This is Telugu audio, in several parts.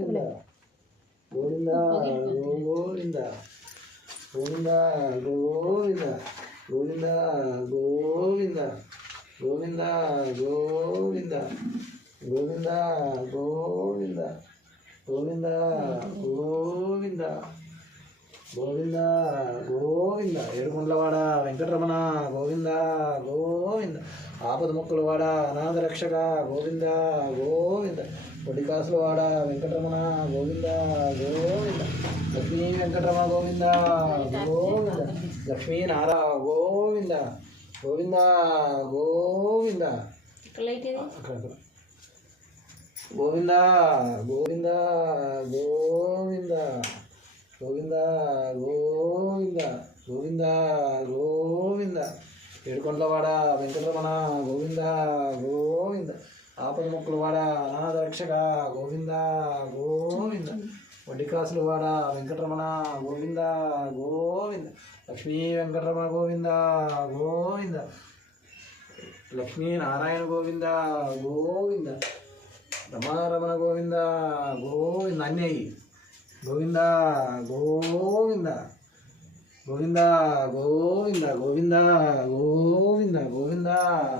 గోవింద గోవింద గోవింద గోవింద గోవింద గోవింద గోవింద గోవింద గోవింద గోవింద గోవింద గోవింద గోవింద గోవింద ఏడుకొండలవాడ వెంకటరమణ గోవింద గోవింద ఆపద మొక్కులవాడ అనాథ రక్షక గోవింద గోవింద ఒడికాసులవాడ వెంకటరమణ గోవింద గోవింద లక్ష్మీ వెంకటరమణ గోవింద గోవింద లక్ష్మీనారా గోవింద గోవింద గోవింద గోవింద గోవింద గోవింద గోవింద గోవింద గోవింద గోవింద ఏడుకొండలవాడ వెంకటరమణ గోవింద గోవింద ఆపద మొక్కులవాడ అనాథ రక్షక గోవింద గోవింద వడ్డికాసులవాడ వెంకటరమణ గోవింద గోవింద లక్ష్మీ వెంకటరమణ గోవింద గోవింద లక్ష్మీనారాయణ గోవింద గోవింద రమారమణ గోవింద గోవింద అన్నయ్య గోవింద గోవింద గోవింద గోవింద గోవింద గోవింద గోవింద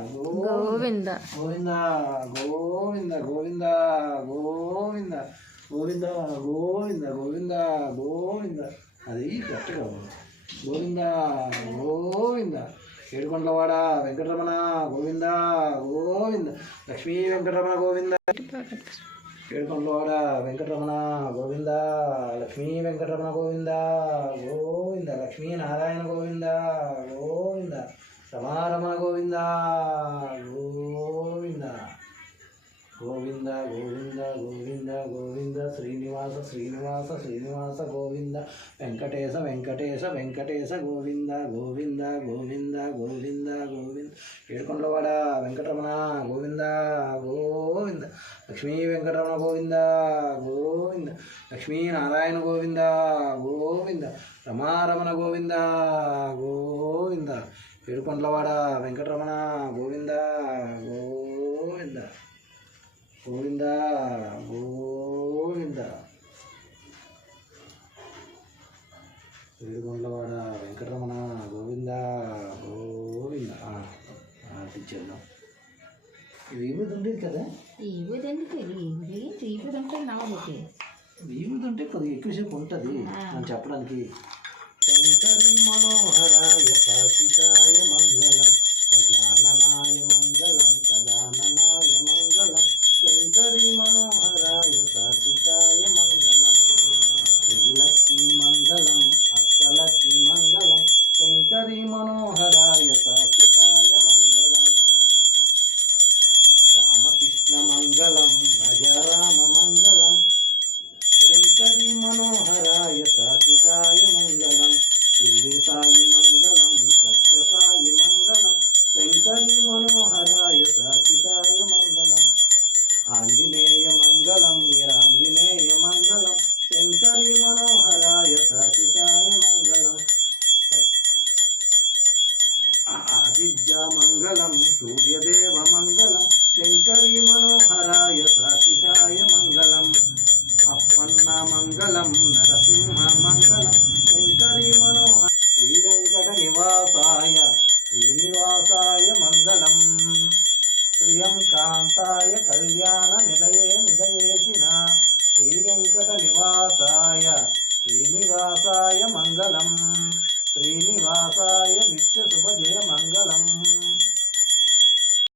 గోవింద గోవింద గోవింద గోవింద గోవింద గోవింద గోవింద గోవింద గోవింద అది గట్టిగా గోవింద గోవింద ఏడుకొండలవాడ వెంకటరమణ గోవింద గోవింద లక్ష్మీ వెంకటరమణ గోవింద ఏడుకొండలవాడ వెంకటరమణ గోవింద లక్ష్మీ వెంకటరమణ గోవింద గోవింద లక్ష్మీనారాయణ గోవింద గోవింద రమారమణ గోవింద గోవింద గోవింద గోవింద గోవింద గోవింద శ్రీనివాస శ్రీనివాస శ్రీనివాస గోవింద వెంకటేశ వెంకటేశ వెంకటేశ గోవింద గోవింద గోవింద గోవింద గోవింద ఏడుకొండలవాడ వెంకటరమణ గోవింద గోవింద లక్ష్మీ వెంకటరమణ గోవింద గోవింద లక్ష్మీనారాయణ గోవింద గోవింద రమారమణ గోవింద గోవింద ఏడుకొండలవాడ వెంకటరమణ గోవింద గోవింద గోవింద గోవింద ఏడుకొండలవాడ వెంకటరమణ గోవింద గోవింద టీచర్లో వీబుది ఉండేది కదా వీబుది ఉంటే కొద్దిగా ఎక్కువసేపు ఉంటుంది అని చెప్పడానికి శంకరి మనోహరాయ శాశ్వతాయ మంగళం గజాననాయ మంగళం సదాననాయ మంగళం శంకరి మనోహరాయ శాశ్వతాయ మంగళం శ్రీలక్ష్మీ మంగళం అష్టలక్ష్మీ మంగళం శంకరి మనోహరాయ శాశ్వతాయ మంగళం రామకృష్ణ మంగళం భజరామ మంగళం శంకరి మనోహరాయ శాశ్వతాయ మంగళం శిరిడి సాయి మంగళం సత్యసాయి మంగళం శంకరి మనోహరాయ శాశ్వతాయ మంగళం ఆంజనేయ మంగళం వీరాంజనేయ మంగళం శంకరి మనోహరాయ శాశ్వతాయ మంగళం ఆదిత్య మంగళం సూర్యదేవ మంగళం శంకరి మనోహరాయ శాశ్వతాయ మంగళం అప్పన్న మంగళం నరసింహ మంగళం శంకరి మనోహర శ్రీవెంకట నివాసాయ శ్రీనివాసాయ మంగళం శ్రియం కాంతాయ కళ్యాణ నిలయే నిలయేసిన శ్రీవెంకట నివాసాయ శ్రీనివాసాయ మంగళం శ్రీనివాసాయ నిత్య శుభజే